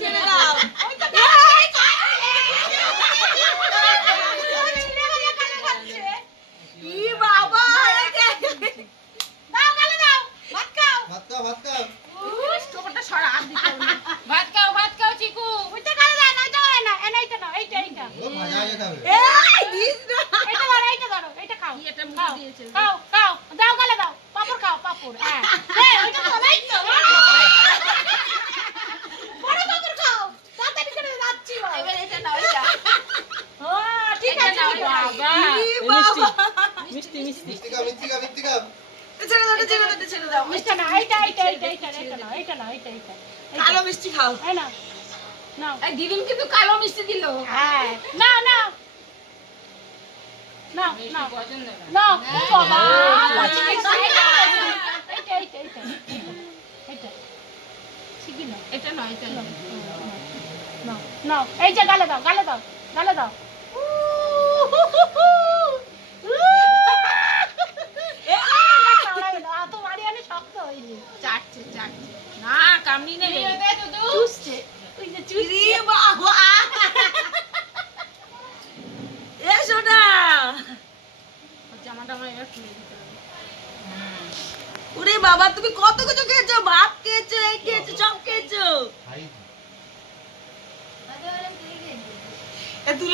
ছেড়ে দাও। ই বাবা, দাও গালে দাও, ভাত খাও। ভাত খাও, ভাত খাও। টোপরটা সরা, আর দিতে হবে না। ভাত খাও চিকু। ওইটা গালে দাও, না যাও না, এইটা নাও, এইটা। ও ভাজা হয়ে যেতে হবে। এই দিস না। এইটা ধরো, এইটা খাও। এটা মুখে খাও, দিয়েছে। খাও, দাও গালে দাও, পাপড় খাও, পাপড়। হ্যাঁ, ওইটা তো নাই তো। বড় পাপড় খাও, তাড়াতাড়ি করে যাচ্ছি। এবার এটা নাও, এটা। ও ঠিক এটা আছে নাও, ঠিক আছে। বাবা। ই বাবা। মিষ্টি। মিষ্টি খাও, মিষ্টি খাও, মিষ্টি খাও। ছেড়ে দাও। মিষ্টি না, এইটা নাও, এইটা। কালো মিষ্টি খাও। এই নাও। নাও। এই দিদিম কিন্তু কালো মিষ্টি দিল। হ্যাঁ, নাও। মিষ্টি পছন্দ না। নাও, ও বাবা। হ্যাঁ। এইটা। ঠিকই নাও। এটা নয়, এটা নয়। নাও। এই যে গালে দাও। এত বাড়ি আমি শক্ত হইনি। চাটছে। না, কামড়ি নেবে। চুষছে। ওই যে চুষছে। এসো না। জামাটা আমার এবার খুলে দিতে হবে। ওরে বাবা, তুমি কত কিছু খেয়েছো, ভাত খেয়েছো, এই খেয়েছো, সব খেয়েছো। খাই। এ তুলে